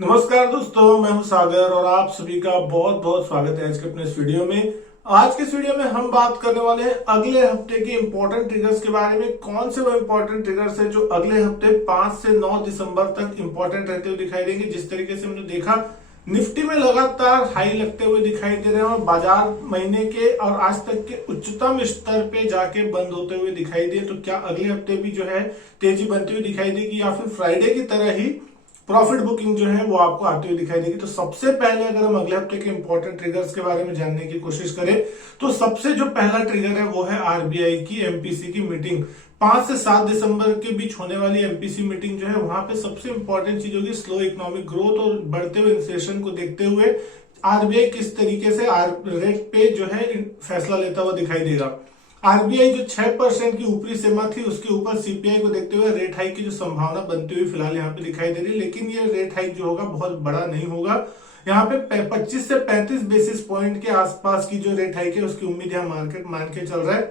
नमस्कार दोस्तों, मैं हूं सागर और आप सभी का बहुत बहुत स्वागत है आज के अपने इस वीडियो में। आज के इस वीडियो में हम बात करने वाले हैं अगले हफ्ते के इंपॉर्टेंट ट्रिगर्स के बारे में। कौन से वो इंपॉर्टेंट ट्रिगर्स है जो अगले हफ्ते 5 से 9 दिसंबर तक इंपॉर्टेंट रहते हुए दिखाई देंगे। जिस तरीके से हमने देखा निफ्टी में लगातार हाई लगते हुए दिखाई दे रहे हैं और बाजार महीने के और आज तक के उच्चतम स्तर पे जाके बंद होते हुए दिखाई दिए, तो क्या अगले हफ्ते भी जो है तेजी बनती हुई दिखाई देगी या फिर फ्राइडे की तरह ही प्रॉफिट बुकिंग जो है वो आपको आती हुई दिखाई देगी। तो सबसे पहले अगर हम अगले हफ्ते के इंपॉर्टेंट ट्रिगर्स के बारे में जानने की कोशिश करें तो सबसे जो पहला ट्रिगर है वो है आरबीआई की एमपीसी की मीटिंग। 5 से 7 दिसंबर के बीच होने वाली एमपीसी मीटिंग जो है वहां पे सबसे इंपॉर्टेंट चीज होगी स्लो इकोनॉमिक ग्रोथ और बढ़ते हुए इन्फ्लेशन को देखते हुए आरबीआई किस तरीके से रेट पे जो है फैसला लेता हुआ दिखाई देगा। आरबीआई जो 6% की ऊपरी सीमा थी उसके ऊपर सीपीआई को देखते हुए रेट हाइक की जो संभावना बनती हुई फिलहाल यहाँ पे दिखाई दे रही है, लेकिन ये रेट हाइक जो होगा बहुत बड़ा नहीं होगा। यहाँ पे 25 से 35 बेसिस पॉइंट के आसपास की जो रेट हाइक है उसकी उम्मीद यहाँ मार्केट मान के चल रहा है,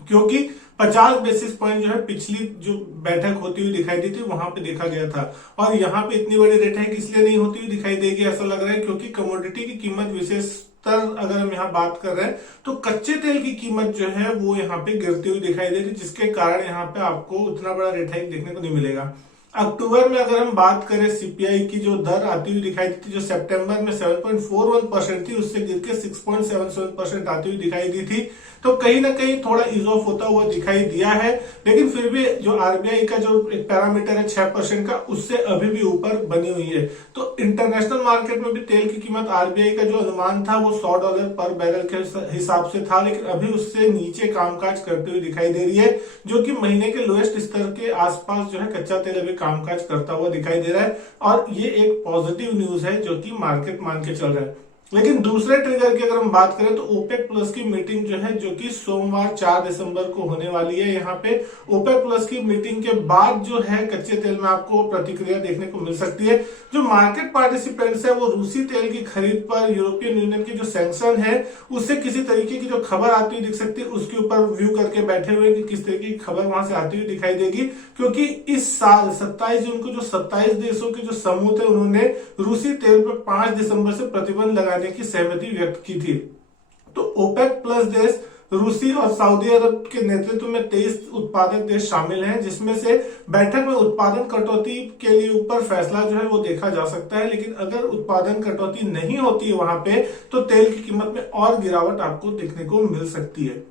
क्योंकि 50 बेसिस पॉइंट जो है पिछली जो बैठक होती हुई दिखाई दी थी वहां पे देखा गया था। और यहाँ पे इतनी बड़ी रेट हाइक इसलिए नहीं होती हुई दिखाई देगी ऐसा लग रहा है क्योंकि कमोडिटी की कीमत विशेषतर अगर हम यहाँ बात कर रहे हैं तो कच्चे तेल की कीमत जो है वो यहाँ पे गिरती हुई दिखाई दे रही है, जिसके कारण यहाँ पे आपको उतना बड़ा रेट हाइक देखने को नहीं मिलेगा। अक्टूबर में अगर हम बात करें सीपीआई की जो दर आती हुई दिखाई दी थी, जो सितंबर में 7.41% थी उससे गिर के 6.77% आती हुई दिखाई दी थी, तो कहीं ना कहीं थोड़ा इज ऑफ होता हुआ दिखाई दिया है। लेकिन फिर भी जो आरबीआई का जो एक पैरामीटर है 6% का उससे अभी भी ऊपर बनी हुई है। तो इंटरनेशनल मार्केट में भी तेल की कीमत आरबीआई का जो अनुमान था वो $100 पर बैरल के हिसाब से था, लेकिन अभी उससे नीचे कामकाज करते हुए दिखाई दे रही है, जो कि महीने के लोएस्ट स्तर के आसपास जो है कच्चा तेल अभी कामकाज करता हुआ दिखाई दे रहा है। और ये एक पॉजिटिव न्यूज है जो कि मार्केट मान के चल रहा है। लेकिन दूसरे ट्रिगर की अगर हम बात करें तो ओपेक प्लस की मीटिंग जो है जो कि सोमवार 4 दिसंबर को होने वाली है। यहाँ पे ओपेक प्लस की मीटिंग के बाद जो है कच्चे तेल में आपको प्रतिक्रिया देखने को मिल सकती है। जो मार्केट पार्टिसिपेंट्स है वो रूसी तेल की खरीद पर यूरोपियन यूनियन की जो सैंक्शन है उससे किसी तरीके की जो खबर आती हुई दिख सकती है, उसके ऊपर व्यू करके बैठे हुए कि किस तरीके की खबर वहां से आती हुई दिखाई देगी। क्योंकि इस साल 27 जून को जो 27 देशों के जो समूह थे उन्होंने रूसी तेल पर 5 दिसंबर से प्रतिबंध लगाने की सहमति व्यक्त की थी। तो ओपेक प्लस देश रूसी और सऊदी अरब के नेतृत्व में 23 उत्पादक देश शामिल हैं, जिसमें से बैठक में उत्पादन कटौती के लिए ऊपर फैसला जो है वो देखा जा सकता है। लेकिन अगर उत्पादन कटौती नहीं होती है वहां पे तो तेल की कीमत में और गिरावट आपको देखने को मिल सकती है।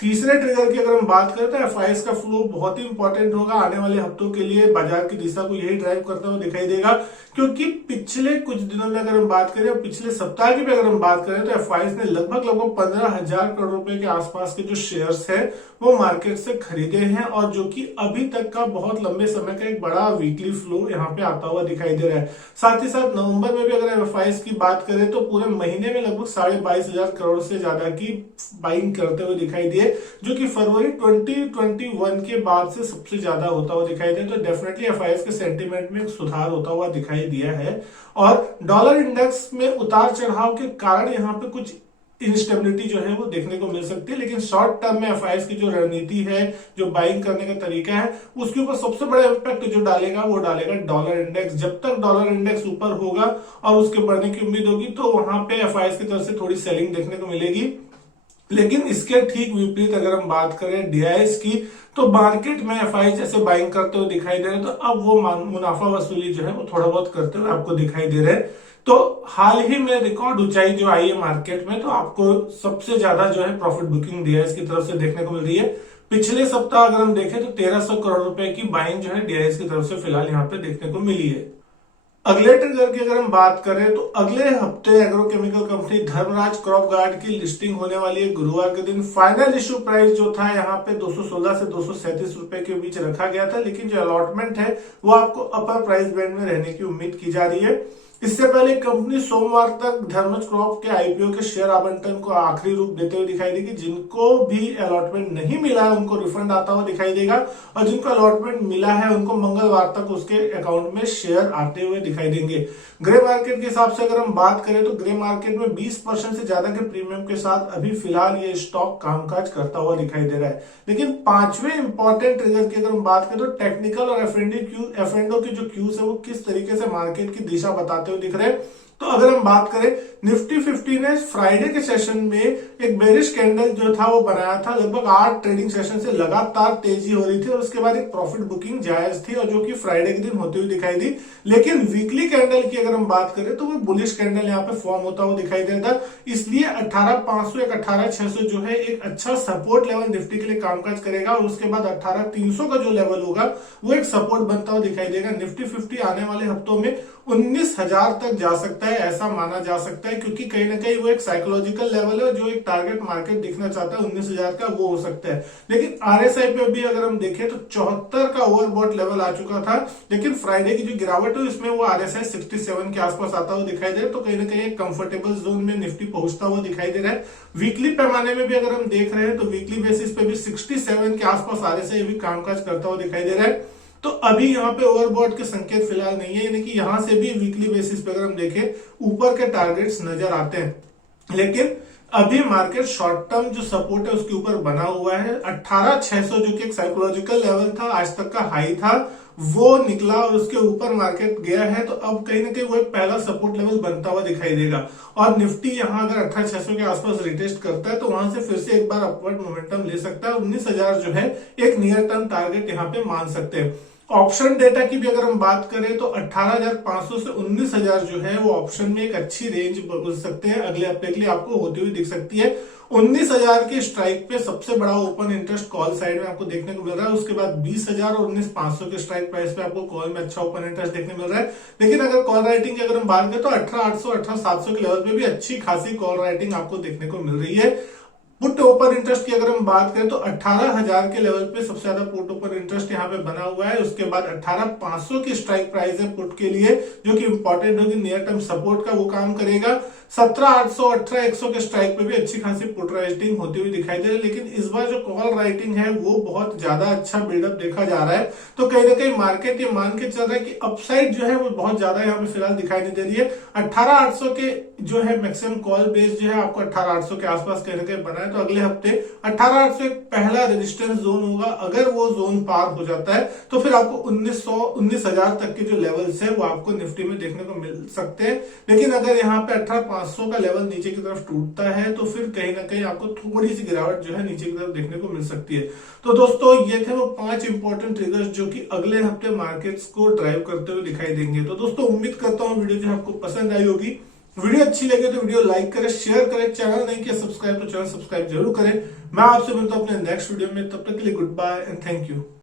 तीसरे ट्रिगर की अगर हम बात करें तो एफआईएस का फ्लो बहुत ही इंपॉर्टेंट होगा आने वाले हफ्तों के लिए। बाजार की दिशा को यही ड्राइव करता हुआ दिखाई देगा, क्योंकि पिछले कुछ दिनों में अगर हम बात करें, पिछले सप्ताह की भी अगर हम बात करें तो एफआईएस ने लगभग 15,000 करोड़ रुपए के आसपास के जो शेयर्स है वो मार्केट से खरीदे हैं, और जो कि अभी तक का बहुत लंबे समय का एक बड़ा वीकली फ्लो यहाँ पे आता हुआ दिखाई दे रहा है। साथ ही साथ नवंबर में भी अगर एफआईएस की बात करें तो पूरे महीने में लगभग 22,500 करोड़ से ज्यादा की बाइंग करते हुए दिखाई दिए, जो कि फरवरी 2021 के बाद से सबसे ज्यादा होता हुआ दिखाई दे। तो डेफिनेटली एफआईएस के सेंटीमेंट में सुधार होता हुआ दिखाई दिया है। और डॉलर इंडेक्स में उतार चढ़ाव के कारण यहाँ पे कुछ इंस्टेबिलिटी जो है वो देखने को मिल सकती है, लेकिन शॉर्ट टर्म में एफआईएस की जो रणनीति है, जो बाइंग करने का तरीका है, उसके ऊपर सबसे बड़ा इम्पैक्ट जो डालेगा वो डालेगा डॉलर इंडेक्स। जब तक डॉलर इंडेक्स ऊपर होगा और उसके बढ़ने की उम्मीद होगी तो वहां पे एफआईएस की तरफ से थोड़ी सेलिंग देखने को मिलेगी। लेकिन इसके ठीक विपरीत अगर हम बात करें डीआईएस की तो मार्केट में एफआई जैसे बाइंग करते हुए दिखाई दे रहे हैं, तो अब वो मुनाफा वसूली जो है वो थोड़ा बहुत करते हुए आपको दिखाई दे रहे हैं। तो हाल ही में रिकॉर्ड ऊंचाई जो आई है मार्केट में, तो आपको सबसे ज्यादा जो है प्रॉफिट बुकिंग डीआईएस की तरफ से देखने को मिल रही है। पिछले सप्ताह अगर हम देखें तो 1300 करोड़ रुपए की बाइंग जो है डीआईएस की तरफ से फिलहाल यहाँ पे देखने को मिली है। अगले ट्रिगर की अगर हम बात करें तो अगले हफ्ते agrochemical company Dharmaraj crop guard की लिस्टिंग होने वाली है गुरुवार के दिन। फाइनल इशू प्राइस जो था यहाँ पे 216 से 237 रुपए के बीच रखा गया था, लेकिन जो अलॉटमेंट है वो आपको अपर प्राइस बैंड में रहने की उम्मीद की जा रही है। इससे पहले कंपनी सोमवार तक धर्मज क्रॉप के आईपीओ के शेयर आवंटन को आखिरी रूप देते हुए दिखाई देगी। जिनको भी अलॉटमेंट नहीं मिला है उनको रिफंड आता हुआ दिखाई देगा, और जिनको अलॉटमेंट मिला है उनको मंगलवार तक उसके अकाउंट में शेयर आते हुए दिखाई देंगे। ग्रे मार्केट के हिसाब से अगर हम बात करें तो ग्रे मार्केट में 20% से ज्यादा के प्रीमियम के साथ अभी फिलहाल ये स्टॉक कामकाज करता हुआ दिखाई दे रहा है। लेकिन पांचवें इंपॉर्टेंट ट्रिगर की अगर हम बात करें तो टेक्निकल और एफएनडो की जो क्यूज है वो किस तरीके से मार्केट की दिशा बताते आते हुए दिख रहे हैं। तो अगर हम बात करें निफ्टी 50 ने फ्राइडे के सेशन में एक बेरिश कैंडल जो था वो बनाया था, लगभग 8 ट्रेडिंग सेशन से लगातार तेजी हो रही थी और उसके बाद एक प्रॉफिट बुकिंग जायज थी और जो कि फ्राइडे के दिन होती हुई दिखाई दी। लेकिन वीकली कैंडल की अगर हम बात करें तो वो बुलिश कैंडल यहाँ पे फॉर्म होता हुआ दिखाई देता, इसलिए 18,500 या 18,600 जो है एक अच्छा सपोर्ट लेवल निफ्टी के लिए कामकाज करेगा और उसके बाद 18,300 का जो लेवल होगा वो एक सपोर्ट बनता हुआ दिखाई देगा। निफ्टी 50 आने वाले हफ्तों में 19,000 तक जा सकता है, ऐसा माना जा सकता है, क्योंकि कहीं ना कहीं वो एक साइकोलॉजिकल लेवल है, जो एक टारगेट मार्केट दिखना चाहता है 19,000 का, वो हो सकता है। लेकिन आरएसआई पे भी अगर हम देखें तो 74 का ओवरबॉट लेवल आ चुका था, लेकिन फ्राइडे की जो गिरावट है इसमें वो आरएसआई 67 के आसपास आता हुआ दिखाई दे रहा है, तो कहीं ना कहीं एक कंफर्टेबल जोन में निफ्टी पहुंचता हुआ दिखाई दे रहा है। वीकली पैमाने में भी अगर हम देख रहे हैं तो वीकली बेसिस पे भी 67 के आसपास आरएसआई भी कामकाज करता हुआ दिखाई दे रहा है। तो अभी यहाँ पे ओवरबॉट के संकेत फिलहाल नहीं है, यानी कि यहां से भी वीकली बेसिस पे अगर हम देखें ऊपर के टारगेट्स नजर आते हैं। लेकिन अभी मार्केट शॉर्ट टर्म जो सपोर्ट है उसके ऊपर बना हुआ है। 18,600 जो कि एक साइकोलॉजिकल लेवल था, आज तक का हाई था, वो निकला और उसके ऊपर मार्केट गया है। तो अब कहीं ना कहीं वो एक पहला सपोर्ट लेवल बनता हुआ दिखाई देगा और निफ्टी यहां अगर 18,600 के आसपास रिटेस्ट करता है तो वहां से फिर से एक बार अपवर्ड मोमेंटम ले सकता है। 19,000 जो है एक नियर टर्म टारगेट यहाँ पे मान सकते हैं। ऑप्शन डेटा की भी अगर हम बात करें तो 18,500 से 19,000 जो है वो ऑप्शन में एक अच्छी रेंज बोल सकते हैं, अगले हफ्ते के लिए आपको होती हुई दिख सकती है। 19,000 के स्ट्राइक पे सबसे बड़ा ओपन इंटरेस्ट कॉल साइड में आपको देखने को मिल रहा है, उसके बाद 20,000 और 19,500 के स्ट्राइक प्राइस पे आपको कॉल में अच्छा ओपन इंटरेस्ट देखने मिल रहा है। लेकिन अगर कॉल राइटिंग की अगर हम बात करें तो 18,800 18,700 के लेवल पे भी अच्छी खासी कॉल राइटिंग आपको देखने को मिल रही है। पुट ओपन इंटरेस्ट की अगर हम बात करें तो 18,000 के लेवल पे सबसे ज्यादा पुट ओपन इंटरेस्ट यहाँ पे बना हुआ है। उसके बाद 18,500 की स्ट्राइक प्राइस है पुट के लिए, जो कि इंपॉर्टेंट होगी, नियर टर्म सपोर्ट का वो काम करेगा। 17,800 18,100 के स्ट्राइक पे भी अच्छी खासी पुट राइटिंग होती हुई दिखाई दे रही है। लेकिन इस बार जो कॉल राइटिंग है वो बहुत ज्यादा अच्छा बिल्डअप देखा जा रहा है, तो कहीं ना कहीं मार्केट ये मान के चल रहा है कि अपसाइड जो है वो बहुत ज्यादा यहाँ पे फिलहाल दिखाई नहीं दे रही है। 18,800 के जो है मैक्सिमम कॉल बेस जो है आपको 18,800 के आसपास कहीं ना कहीं बना है, तो अगले हफ्ते 18,800 एक पहला रेजिस्टेंस जोन होगा। अगर वो जोन पार हो जाता है तो फिर आपको 19,000 तक के जो लेवल्स है वो आपको निफ्टी में देखने को मिल सकते हैं। लेकिन अगर यहाँ पे 18,500 का लेवल नीचे की तरफ टूटता है तो फिर कहीं ना कहीं आपको थोड़ी सी गिरावट जो है नीचे की तरफ देखने को मिल सकती है। तो दोस्तों ये थे वो 5 इंपॉर्टेंट ट्रिगर्स जो कि अगले हफ्ते मार्केट्स को ड्राइव करते हुए दिखाई देंगे। तो दोस्तों उम्मीद करता हूँ वीडियो जो आपको पसंद आई होगी। वीडियो अच्छी लगे तो वीडियो लाइक करें, शेयर करें, चैनल नहीं किया सब्सक्राइब तो चैनल सब्सक्राइब जरूर करें। मैं आपसे मिलता हूं अपने नेक्स्ट वीडियो में, तब तक के लिए goodbye and thank you.